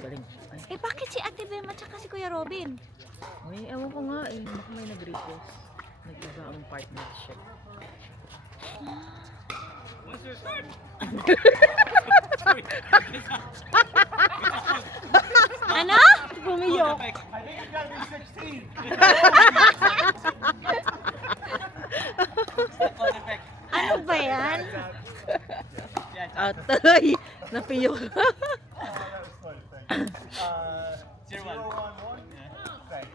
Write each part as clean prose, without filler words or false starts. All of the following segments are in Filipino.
Galing. Ay, Eh bakit si Ate Bem at saka si Kuya Robin? ay, ewan ko nga eh. Baka may nag-request. Naglaga ang partnership. What's your start? Ano? Bumiyok. I think it's gotta be 16. Code effect. Ano ba yan? Yeah, Atay! Napiyok. That was funny, thank you. 0-1. 0-1-1? Yeah. Thank you.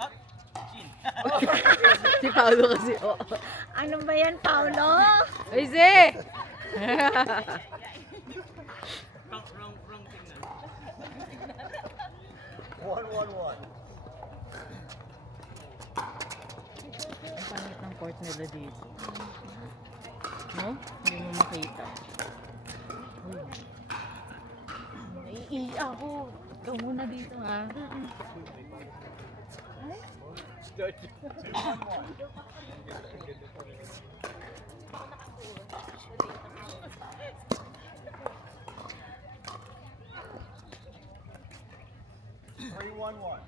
Up. Chin. Si Paolo kasi, oh. Ano ba yan, Paolo? Ay, si! Wrong signal. 1-1-1. Ang pangit ng court nila dito. No? Hindi mo makita. Uy. Naiiyak ako. Ikaw muna dito, ha? Start 2-1-1. Three, one, one.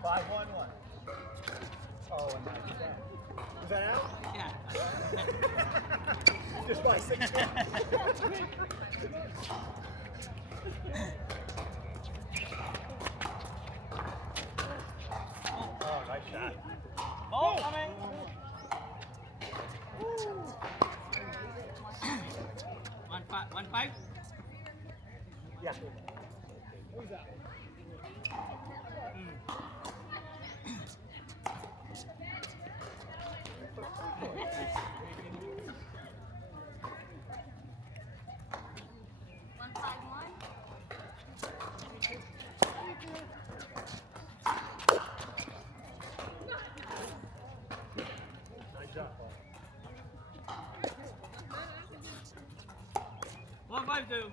Five, one, one. Oh, and that's that. Was that out? Yeah. Just by 6 Oh, nice shot. Ball coming. One five. Yeah. Nice job, Paul. 1-5-2.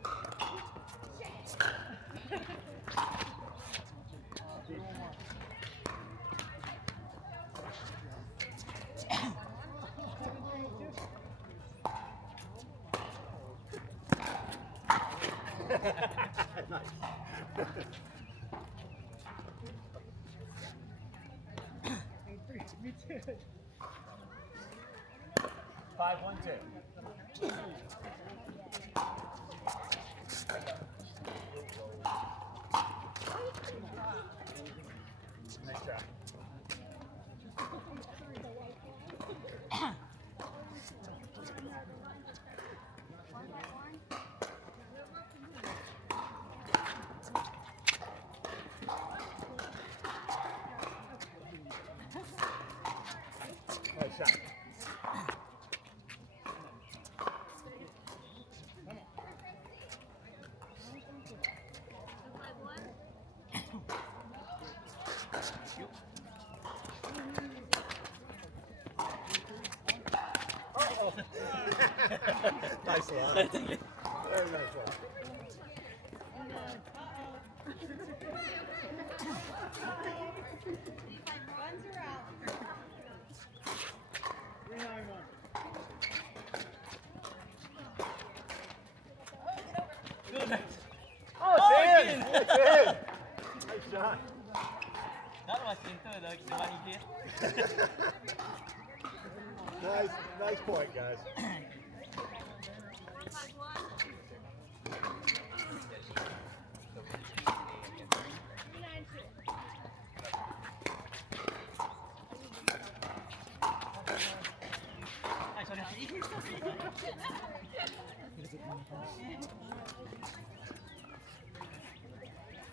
Five, one, two. Nice job. Nice shot. Nice one. Very nice one. Good. Oh, it's in! It's in! Nice shot. That was into the one he hit. Nice point, guys. Ay, sorry.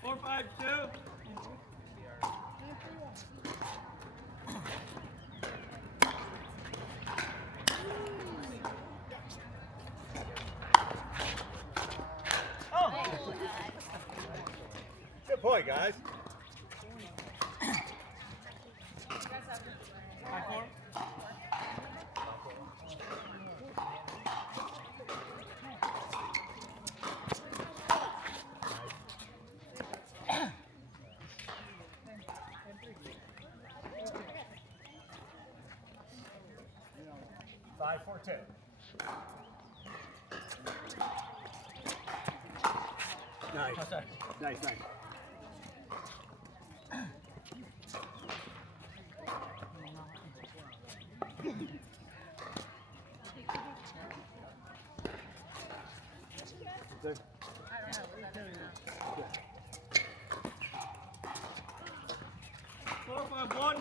4-5-2. point, guys. 5-4. Five, 4-2. Nice. Oh, sorry. Nice, nice. Good. 4-5-1.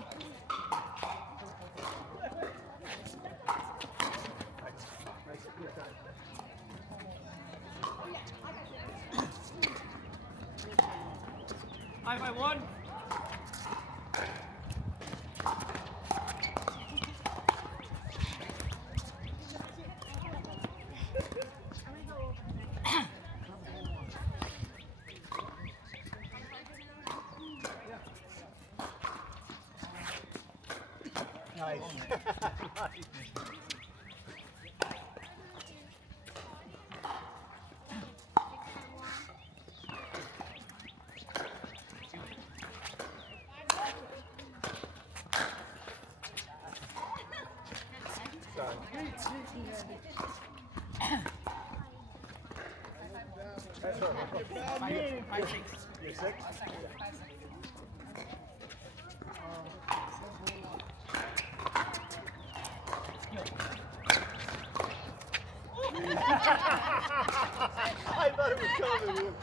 Five by one. Nice. Sorry. That's all right. 5-6. You're 6? I thought it was coming.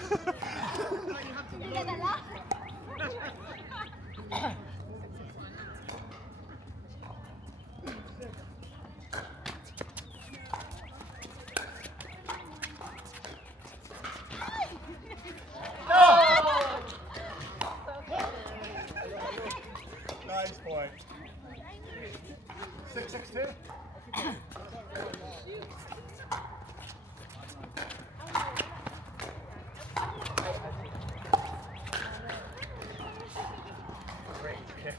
Nice point. 6-6-2. Great kick.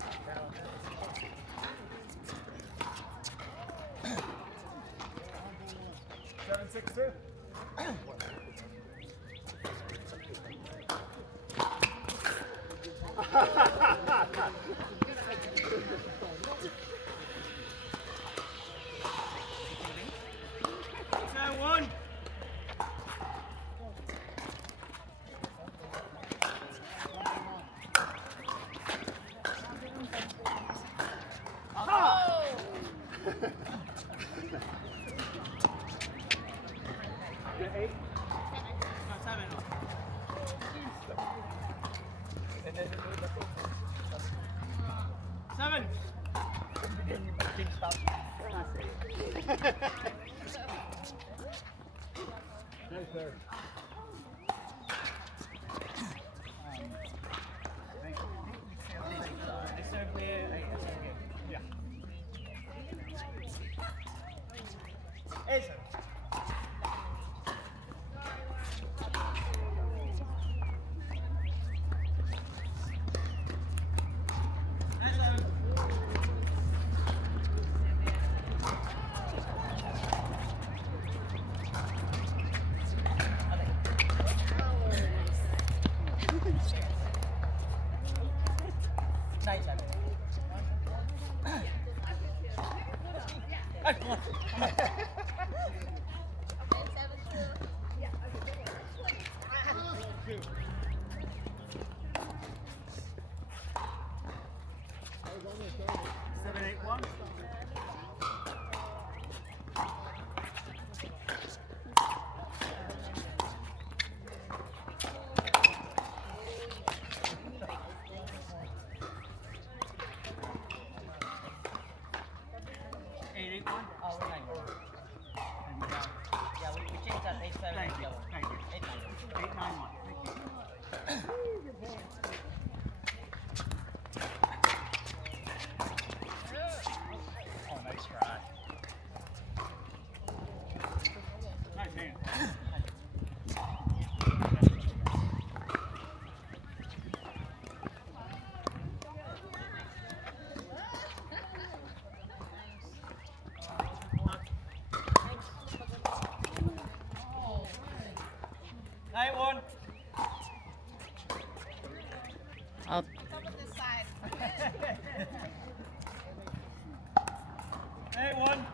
7-6-2. One. You're 8. No, 7. Seven. Nice serve. I serve there. I serve here. Yeah. Hey, sir. Nice, sir. Ay, come on. Seven, 8-1. Oh, we're 9-1. Yeah, we changed that 8-7. Thank you. 8-9. 8-9-1. Thank you. Out. Hey, one.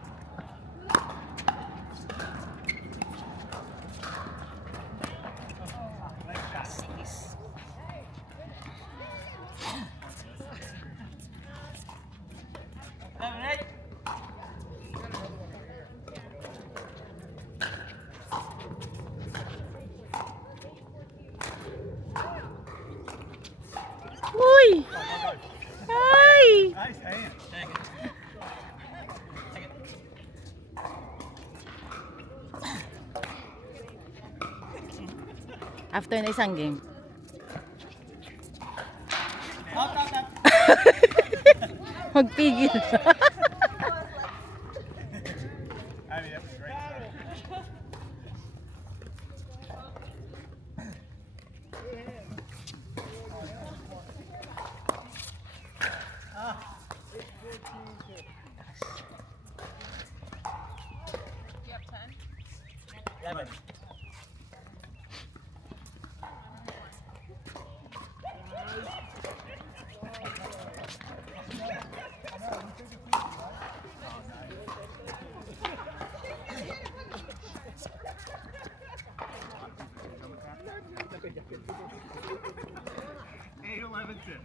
Uy! Ay! Nice hand. After na isang game. Up. Magpigil. I mean, that was great. Lemon. Eight, 11, 10.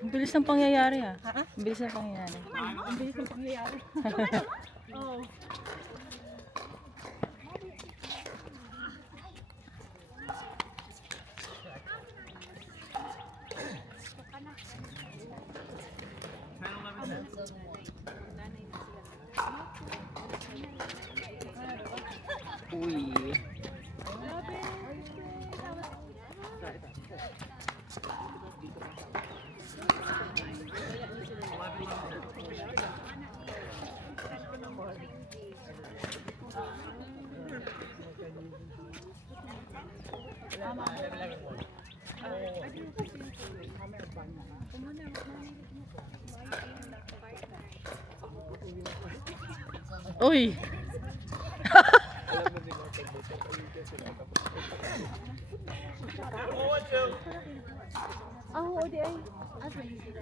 Ang bilis ng pangyayari ah. Ang bilis ng pangyayari. Ang bilis ng pangyayari. Oo. Uy. Uy. Oo, di ay. Asa yung sila.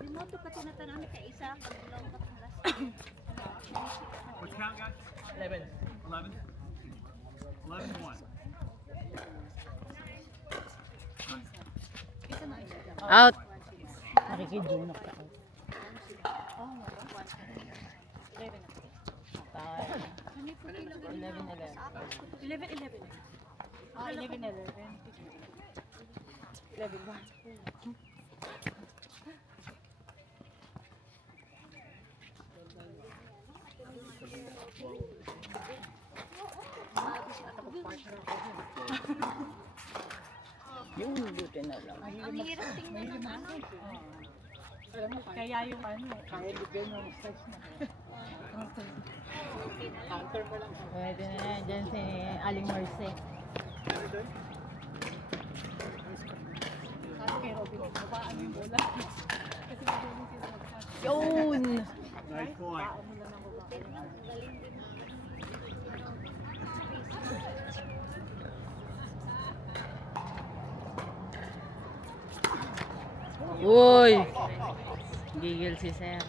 Di mo ito katinatanan ni kaisa. Paglaw ka pang What's count, guys? 11. 11? 11, 1. Out. Nakikidunok ka. Tayo. 11. 11. Ah, 11. 11. Yung buti na lang. Ang hirap tingnan ng ano. Kaya yung ano, kaya bigyan ng size na. Counter pa lang. Pwede na yan. Diyan si Aling Merce. Sabi kay Robin, babaan yung bola. Kasi magaling sila mag-pass. Yun! Nice point. Ano lang ang babaan. Uy! Gigil si Sir.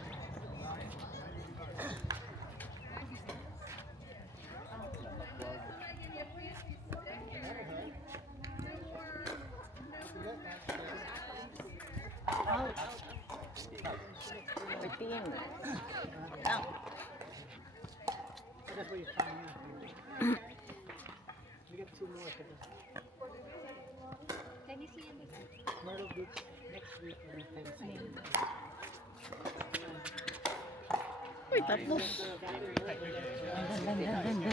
Out. 13. Lang. That's where you find me. We got 2 more. Myrtle Beach next week and then Thanksgiving. Uy, tapos. Ganda, ganda, ganda.